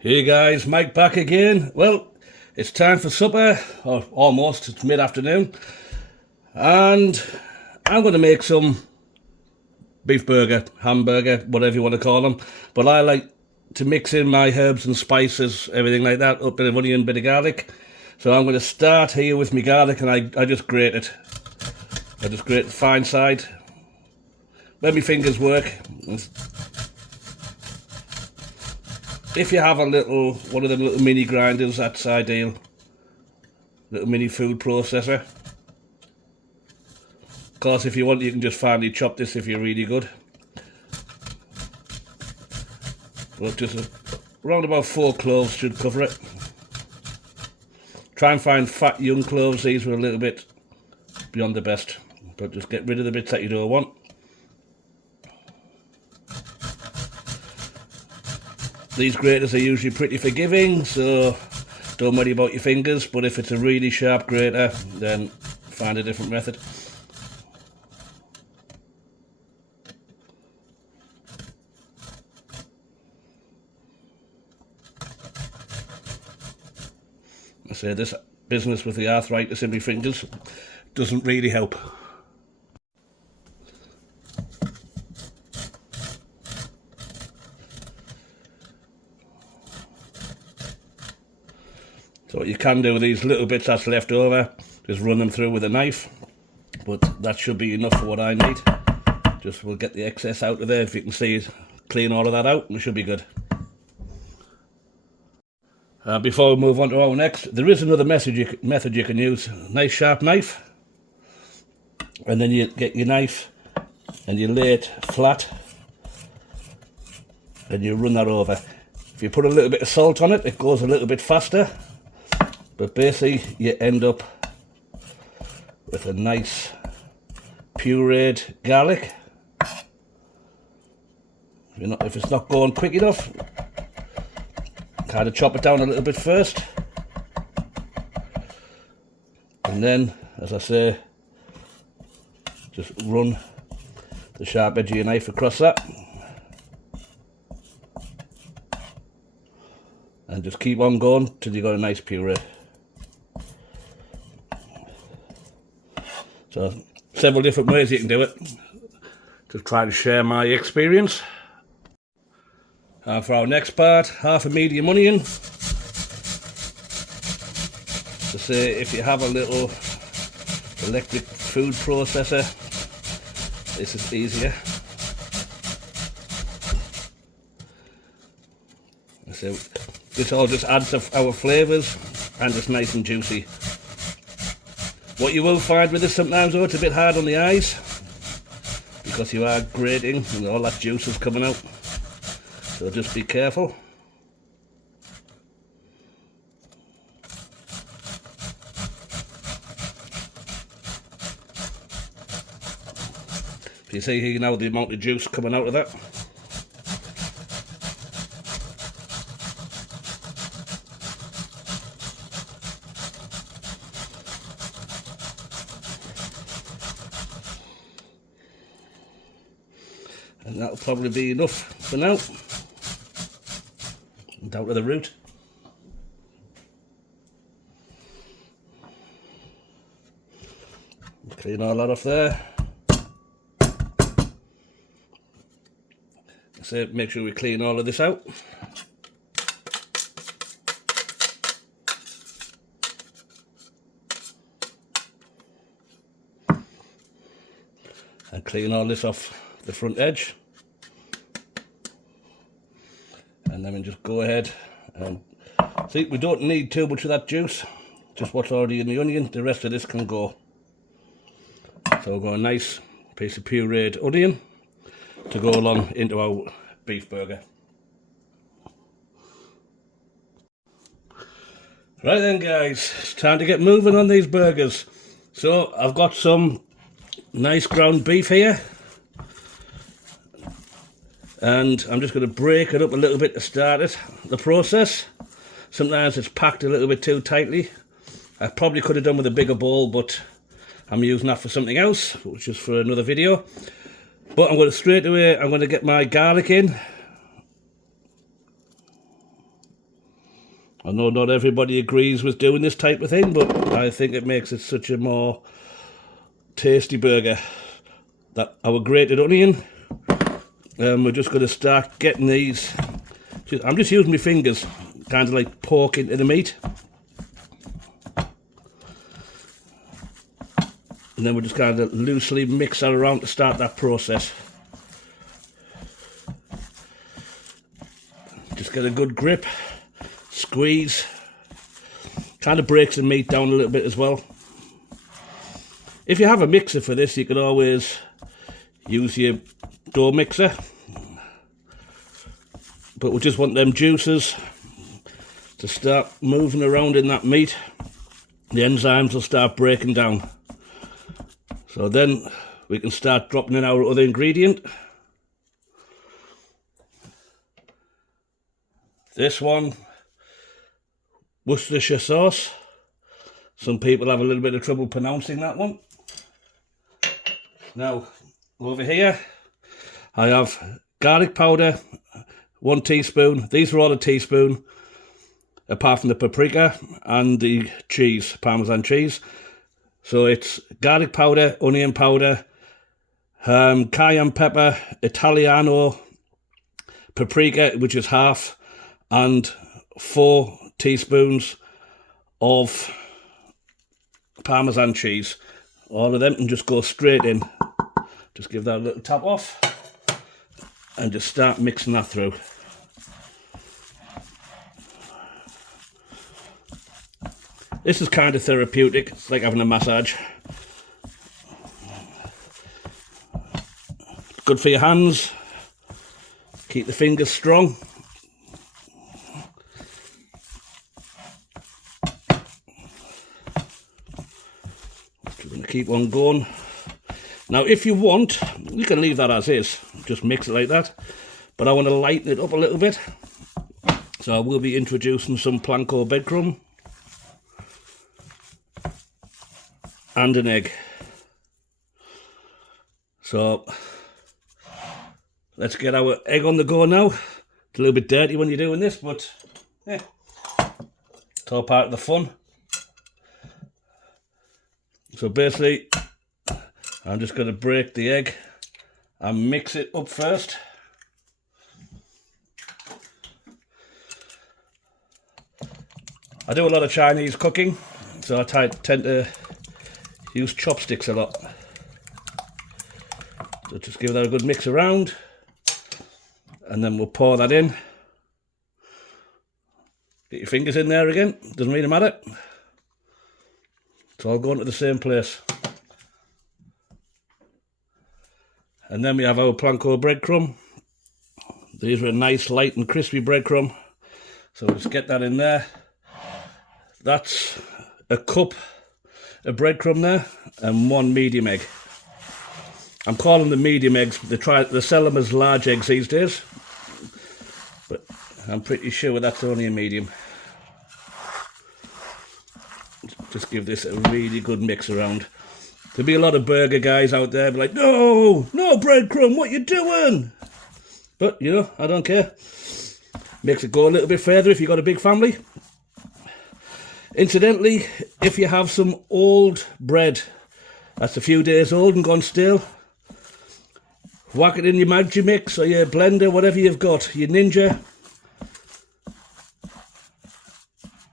Hey guys, Mike back again. Well, it's time for supper, or almost, it's mid-afternoon, and I'm going to make some beef burger, hamburger, whatever you want to call them, but I like to mix in my herbs and spices, everything like that, a bit of onion, bit of garlic. So I'm going to start here with my garlic, and I just grate it. I just grate the fine side. Let my fingers work. If you have one of them little mini grinders, that's ideal. Little mini food processor. Of course, if you want, you can just finely chop this if you're really good. But just around about 4 cloves should cover it. Try and find fat young cloves. These were a little bit beyond the best, but just get rid of the bits that you don't want. These graters are usually pretty forgiving, so don't worry about your fingers, but if it's a really sharp grater, then find a different method. I say this business with the arthritis in my fingers doesn't really help. So what you can do with these little bits that's left over, just run them through with a knife, but that should be enough for what I need. Just we'll get the excess out of there. If you can see it, clean all of that out, and it should be good. Before we move on to our next, there is another method you can use. Nice sharp knife, and then you get your knife and you lay it flat and you run that over. If you put a little bit of salt on it, it goes a little bit faster, but basically you end up with a nice pureed garlic. If it's not going quick enough, kind of chop it down a little bit first, and then, as I say, just run the sharp edge of your knife across that, and just keep on going till you got a nice puree. So several different ways you can do it. Just try to share my experience. For our next part, half a medium onion. To say, if you have a little electric food processor, this is easier. So this all just adds to our flavours, and it's nice and juicy. What you will find with this sometimes, though, it's a bit hard on the eyes because you are grating and all that juice is coming out. So just be careful. You see here now the amount of juice coming out of that. And that'll probably be enough for now. Down to the root. Clean all that off there. So make sure we clean all of this out. And clean all this off the front edge. And then we just go ahead and see, we don't need too much of that juice, just what's already in the onion. The rest of this can go. So we've got a nice piece of pureed onion to go along into our beef burger. Right then guys, it's time to get moving on these burgers. So I've got some nice ground beef here, and I'm just going to break it up a little bit to start the process. Sometimes it's packed a little bit too tightly. I probably could have done with a bigger bowl, but I'm using that for something else, which is for another video. But I'm going to get my garlic in. I know not everybody agrees with doing this type of thing, but I think it makes it such a more tasty burger. That our grated onion, we're just going to start getting these. I'm just using my fingers, kind of like poke into the meat. And then we're just kind of loosely mix that around to start that process. Just get a good grip, squeeze. Kind of breaks the meat down a little bit as well. If you have a mixer for this, you can always use your dough mixer. But we just want them juices to start moving around in that meat. The enzymes will start breaking down. So then we can start dropping in our other ingredient. This one, Worcestershire sauce. Some people have a little bit of trouble pronouncing that one. Now, over here, I have garlic powder, 1 teaspoon. These are all a teaspoon, apart from the paprika and the cheese, Parmesan cheese. So it's garlic powder, onion powder, cayenne pepper, Italiano, paprika, which is half, and 4 teaspoons of Parmesan cheese. All of them can just go straight in. Just give that a little tap off and just start mixing that through. This is kind of therapeutic. It's like having a massage. Good for your hands. Keep the fingers strong. Just going to keep on going. Now, if you want, you can leave that as is. Just mix it like that. But I want to lighten it up a little bit. So I will be introducing some panko breadcrumb. And an egg. So let's get our egg on the go now. It's a little bit dirty when you're doing this, but yeah, it's all part of the fun. So basically, I'm just going to break the egg and mix it up first. I do a lot of Chinese cooking, so I tend to use chopsticks a lot. So just give that a good mix around, and then we'll pour that in. Get your fingers in there again, doesn't really matter. It's all going to the same place. And then we have our panko breadcrumb. These are a nice light and crispy breadcrumb. So we'll just get that in there. That's a cup of breadcrumb there and 1 medium egg. I'm calling them medium eggs. They sell them as large eggs these days, but I'm pretty sure that's only a medium. Just give this a really good mix around. There'll be a lot of burger guys out there be like, no breadcrumb, what you doing? But you know, I don't care. Makes it go a little bit further if you've got a big family. Incidentally, if you have some old bread that's a few days old and gone stale, whack it in your Magimix or your blender, whatever you've got, your Ninja,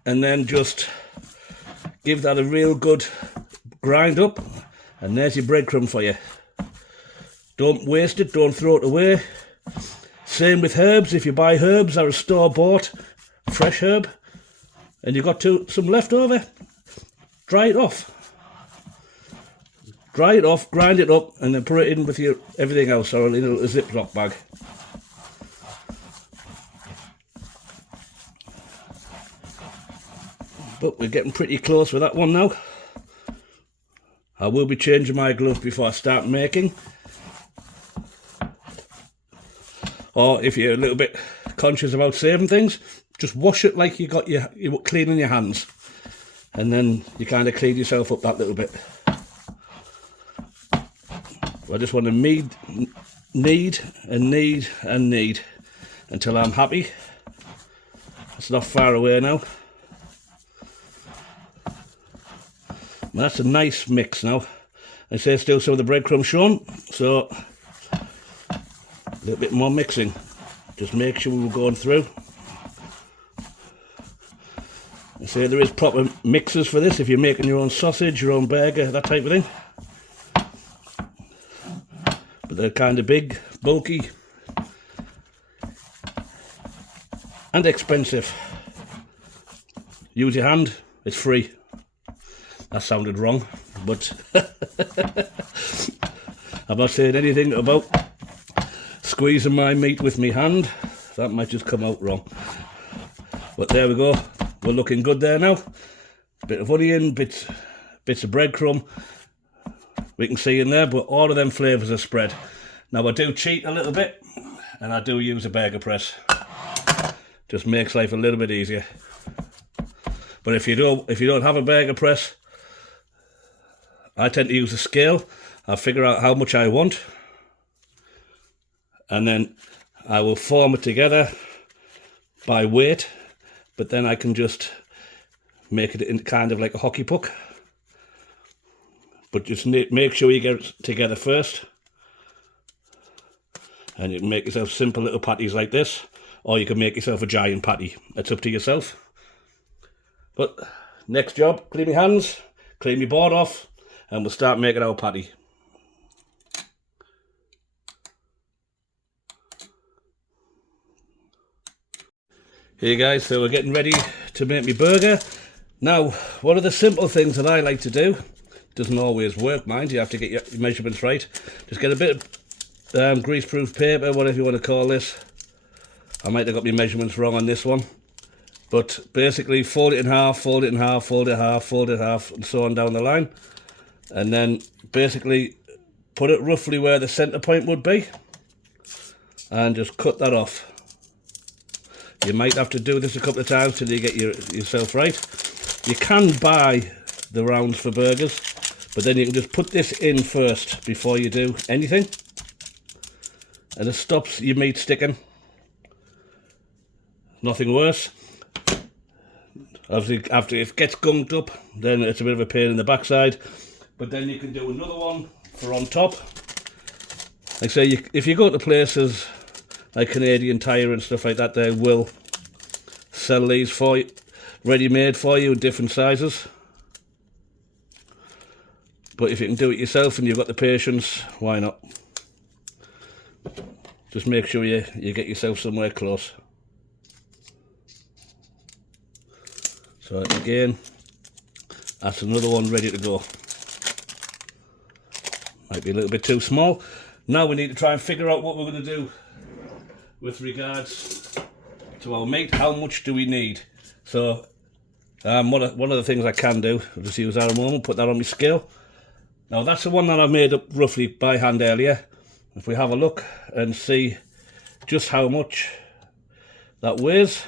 and then just give that a real good grind up, and there's your breadcrumb for you. Don't waste it, don't throw it away. Same with herbs. If you buy herbs that are store-bought, fresh herb, and you've got some left over, dry it off. Dry it off, grind it up, and then put it in with your everything else, or a little Ziploc bag. But we're getting pretty close with that one now. I will be changing my glove before I start making. Or if you're a little bit conscious about saving things, just wash it like you're cleaning your hands, and then you kind of clean yourself up that little bit. I just want to knead until I'm happy. It's not far away now. That's a nice mix now. I say still some of the breadcrumbs shown, so a little bit more mixing. Just make sure we're going through. I say there is proper mixers for this if you're making your own sausage, your own burger, that type of thing. But they're kind of big, bulky, and expensive. Use your hand, it's free. That sounded wrong, but I'm not saying anything about squeezing my meat with my hand. That might just come out wrong. But there we go. We're looking good there now. Bit of onion, bits of breadcrumb. We can see in there, but all of them flavours are spread. Now I do cheat a little bit, and I do use a burger press. Just makes life a little bit easier. But if you don't have a burger press, I tend to use a scale. I'll figure out how much I want, and then I will form it together by weight, but then I can just make it in kind of like a hockey puck. But just make sure you get it together first, and you can make yourself simple little patties like this, or you can make yourself a giant patty. It's up to yourself. But next job, clean my hands, clean my board off, and we'll start making our patty. Here guys, so we're getting ready to make my burger. Now, one of the simple things that I like to do, doesn't always work, mind, you have to get your measurements right. Just get a bit of grease-proof paper, whatever you want to call this. I might have got my measurements wrong on this one. But basically, fold it in half, fold it in half, fold it in half, fold it in half, and so on down the line. And then basically put it roughly where the centre point would be, and just cut that off. You might have to do this a couple of times till you get yourself right. You can buy the rounds for burgers, but then you can just put this in first before you do anything, and it stops your meat sticking. Nothing worse. Obviously, after it gets gummed up, then it's a bit of a pain in the backside. But then you can do another one for on top. Like say, if you go to places like Canadian Tire and stuff like that, they will sell these for you, ready-made for you in different sizes. But if you can do it yourself and you've got the patience, why not? Just make sure you get yourself somewhere close. So again, that's another one ready to go. Might be a little bit too small. Now we need to try and figure out what we're going to do with regards to our meat. How much do we need? So one of the things I can do, I'll just use that a moment, put that on my scale. Now that's the one that I made up roughly by hand earlier. If we have a look and see just how much that weighs.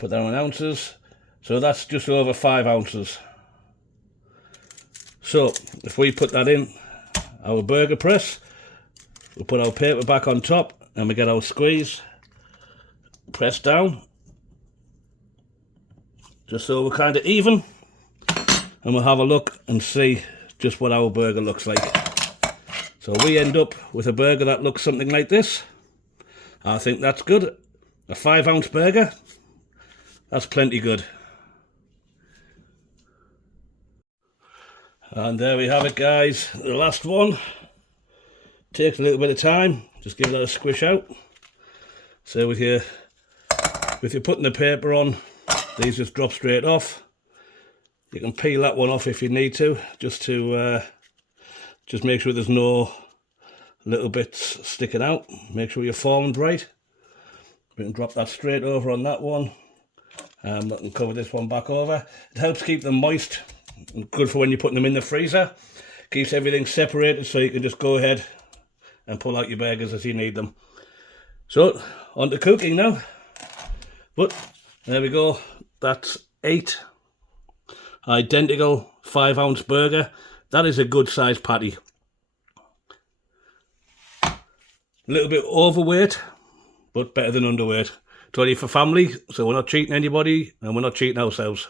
Put that on ounces. So that's just over 5 ounces. So if we put that in our burger press, we'll put our paper back on top and we get our squeeze, press down, just so we're kind of even, and we'll have a look and see just what our burger looks like. So we end up with a burger that looks something like this. I think that's good. A 5 ounce burger, that's plenty good. And there we have it guys, the last one. Takes a little bit of time, just give that a squish out. So with you putting the paper on, these just drop straight off. You can peel that one off if you need to, just make sure there's no little bits sticking out. Make sure you're formed right. We can drop that straight over on that one. I can cover this one back over. It helps keep them moist. Good for when you're putting them in the freezer. Keeps everything separated so you can just go ahead and pull out your burgers as you need them. So, on to cooking now. But, there we go. That's 8 identical 5 ounce burger. That is a good sized patty. A little bit overweight, but better than underweight. It's only for family, so we're not cheating anybody and we're not cheating ourselves.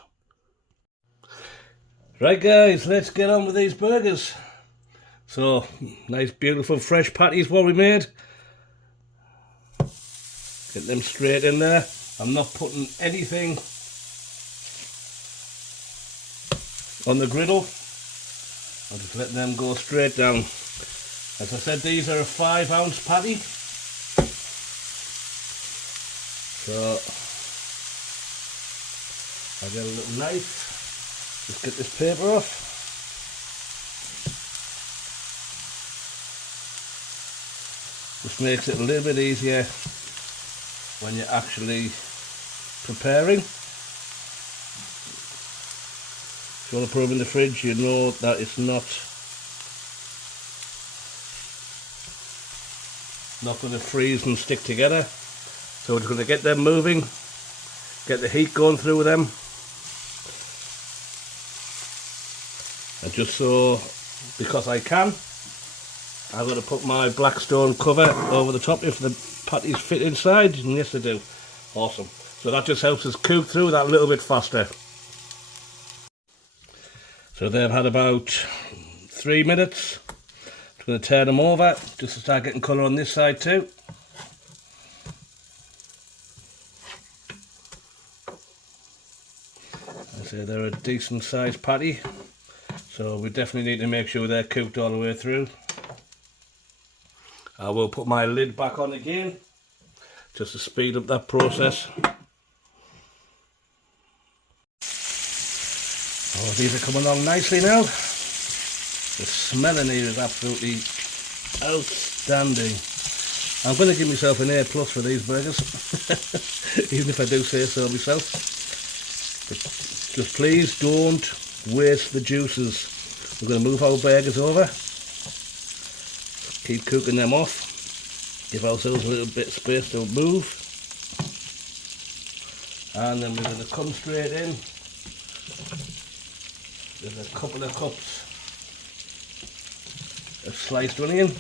Right guys, let's get on with these burgers. So, nice beautiful fresh patties what we made. Get them straight in there. I'm not putting anything on the griddle. I'll just let them go straight down. As I said, these are a 5-ounce patty. So I get a little knife, just get this paper off. Just makes it a little bit easier when you're actually preparing. If you want to put them in the fridge, you know that it's not going to freeze and stick together. So we're just going to get them moving, get the heat going through them. And just so, because I can, I'm going to put my Blackstone cover over the top if the patties fit inside, and yes they do. Awesome. So that just helps us cook through that a little bit faster. So they've had about 3 minutes. I'm going to turn them over just to start getting colour on this side too. I say they're a decent sized patty, so we definitely need to make sure they're cooked all the way through. I will put my lid back on again just to speed up that process. Oh, these are coming along nicely now. The smell in here is absolutely outstanding. I'm going to give myself an A+ for these burgers, even if I do say so myself. But just please don't waste the juices. We're going to move our burgers over. Keep cooking them off. Give ourselves a little bit of space to move. And then we're going to come straight in. There's a couple of cups of sliced onion.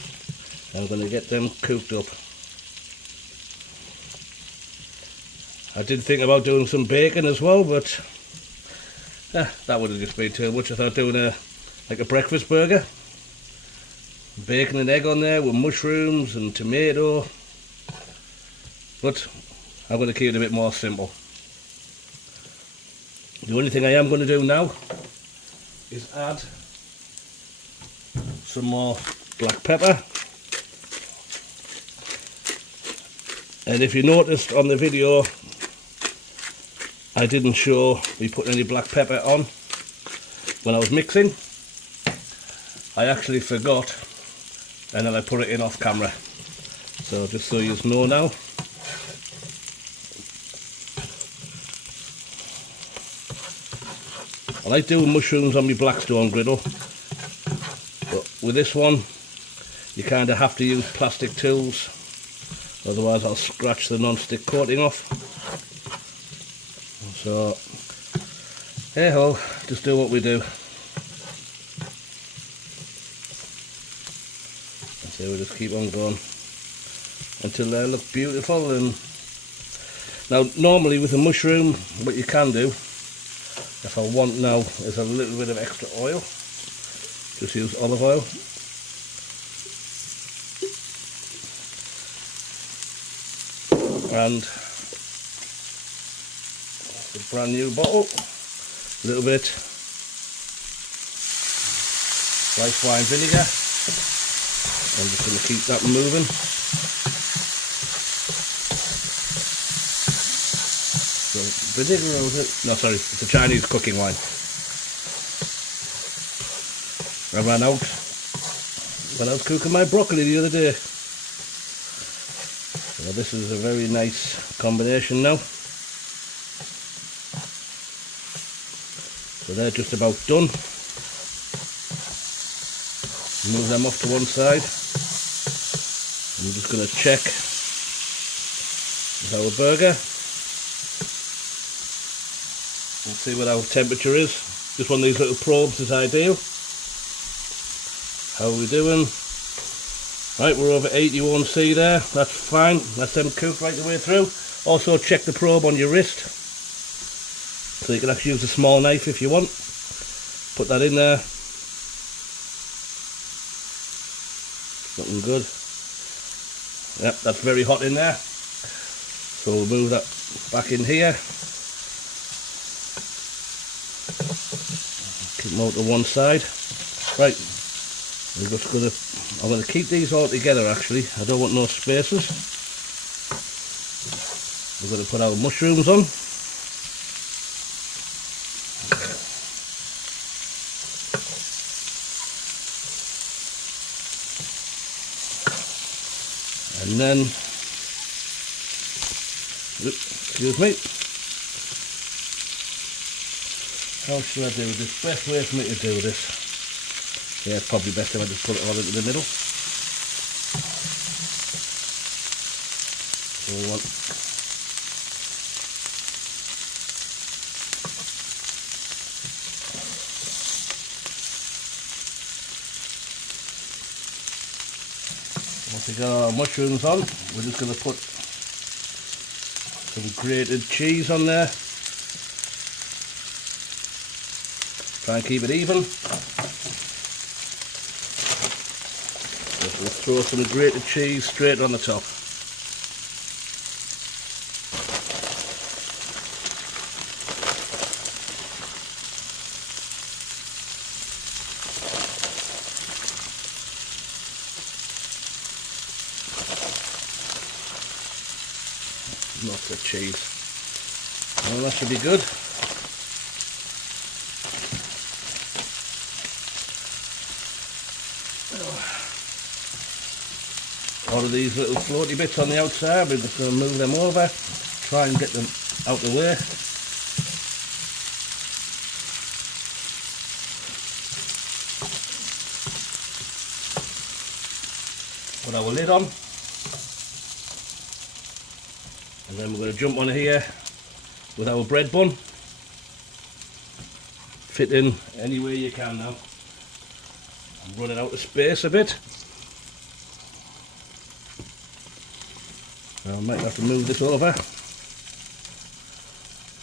I'm going to get them cooked up. I did think about doing some bacon as well, but that would have just been too much. I thought doing like a breakfast burger. Bacon and egg on there with mushrooms and tomato. But I'm going to keep it a bit more simple. The only thing I am going to do now is add some more black pepper. And if you noticed on the video, I didn't show me putting any black pepper on when I was mixing. I actually forgot, and then I put it in off camera. So just so you know now. I like doing mushrooms on my Blackstone griddle, but with this one you kind of have to use plastic tools, otherwise I'll scratch the non-stick coating off. So hey ho, just do what we do. And so we just keep on going until they look beautiful. And now normally with a mushroom, what you can do, if I want now, is a little bit of extra oil. Just use olive oil. And a brand new bottle, a little bit rice wine vinegar. I'm just going to keep that moving. So vinegar, or is it? No, sorry, it's a Chinese cooking wine. I ran out when I was cooking my broccoli the other day. So this is a very nice combination now. So they're just about done. Move them off to one side. I'm just going to check our burger and see what our temperature is. Just one of these little probes is ideal. How are we doing? Right, we're over 81C there. That's fine. Let them cook right the way through. Also check the probe on your wrist. So you can actually use a small knife if you want. Put that in there. Looking good. Yep, that's very hot in there. So we'll move that back in here. Keep them out to one side. Right, I'm going to keep these all together actually. I don't want no spaces. We're going to put our mushrooms on. And then, excuse me, how should I do this? Best way for me to do this. Yeah, it's probably best if I just put it all into the middle. So we want once we got our mushrooms on, we're just going to put some grated cheese on there. Try and keep it even. Just we'll throw some grated cheese straight on the top. Lots of cheese. Well, that should be good. All of these little floaty bits on the outside, we're just going to move them over, try and get them out the way. Put our lid on, and then we're going to jump on here with our bread bun. Fit in any way you can now. I'm running out of space a bit. I might have to move this over.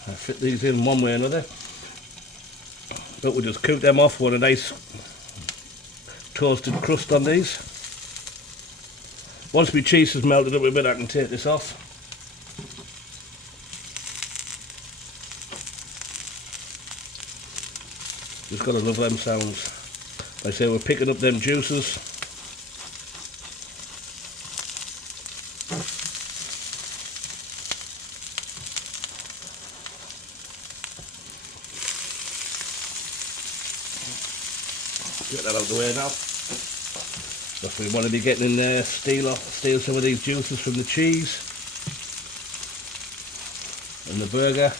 I fit these in one way or another. But we'll just cook them off with a nice toasted crust on these. Once my cheese has melted up a bit, I can take this off. Just gotta love them sounds. Like I say, we're picking up them juices. Get that out of the way now. If we want to be getting in there, steal some of these juices from the cheese and the burger.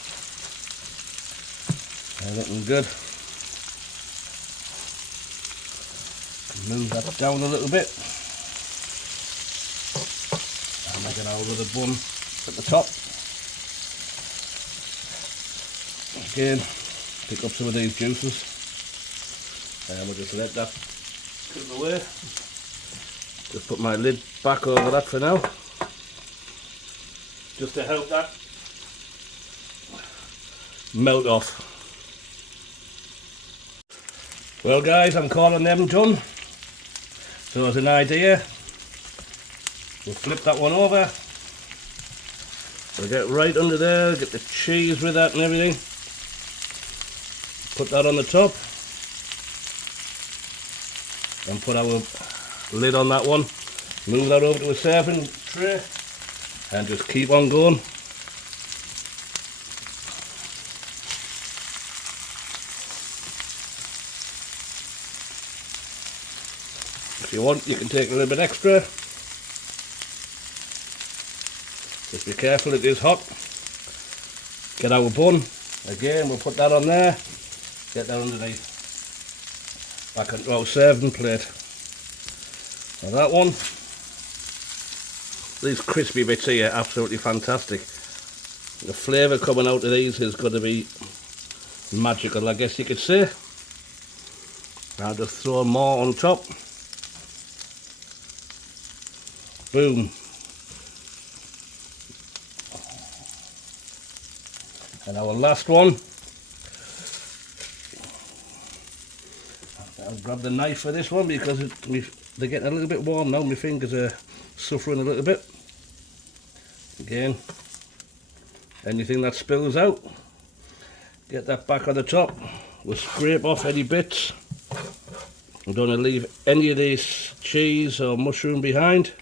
They're looking good. Move that down a little bit. And make an out of the bun at the top. Again, pick up some of these juices. And we'll just let that cook away. Just put my lid back over that for now. Just to help that melt off. Well guys, I'm calling them done. So as an idea, we'll flip that one over. We'll get right under there, get the cheese with that and everything. Put that on the top. And put our lid on that one. Move that over to a serving tray. And just keep on going. If you want, you can take a little bit extra. Just be careful, it is hot. Get our bun. Again, we'll put that on there. Get that underneath. Back onto our serving plate. Now that one. These crispy bits here are absolutely fantastic. The flavour coming out of these is going to be magical, I guess you could say. I'll just throw more on top. Boom. And our last one. I'll grab the knife for this one because they're getting a little bit warm now. My fingers are suffering a little bit. Again, anything that spills out, get that back on the top. We'll scrape off any bits. I don't want to leave any of this cheese or mushroom behind.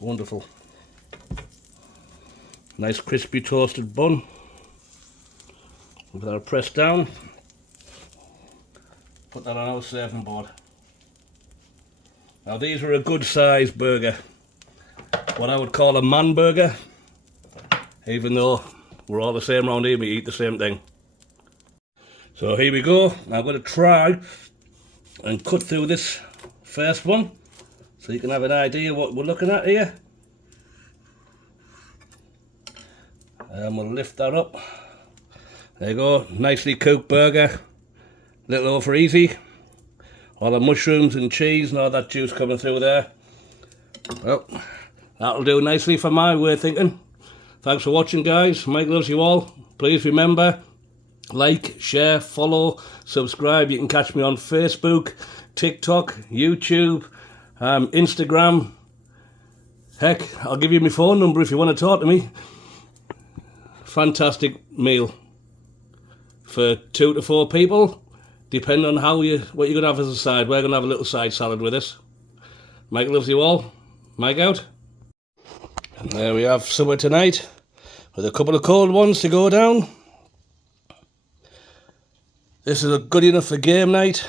Wonderful. Nice crispy toasted bun. With that pressed down. Put that on our serving board. Now these are a good sized burger. What I would call a man burger. Even though we're all the same around here, we eat the same thing. So here we go. I'm going to try and cut through this first one so you can have an idea what we're looking at here. And we'll lift that up. There you go, nicely cooked burger. Little over easy. All the mushrooms and cheese and all that juice coming through there. Well, that'll do nicely for my way of thinking. Thanks for watching, guys. Mike loves you all. Please remember, like, share, follow, subscribe. You can catch me on Facebook, TikTok, YouTube, Instagram. Heck, I'll give you my phone number if you want to talk to me. Fantastic meal for 2 to 4 people, depending on what you're going to have as a side. We're going to have a little side salad with this. Mike loves you all. Mike out. And there we have supper tonight with a couple of cold ones to go down. This is a good enough for game night.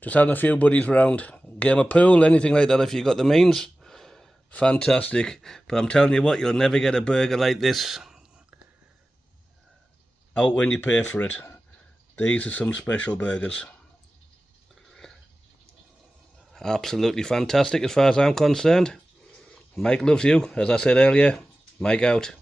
Just having a few buddies around. Game of pool, anything like that if you got the means. Fantastic. But I'm telling you what, you'll never get a burger like this out when you pay for it. These are some special burgers. Absolutely fantastic as far as I'm concerned. Mike loves you. As I said earlier, Mike out.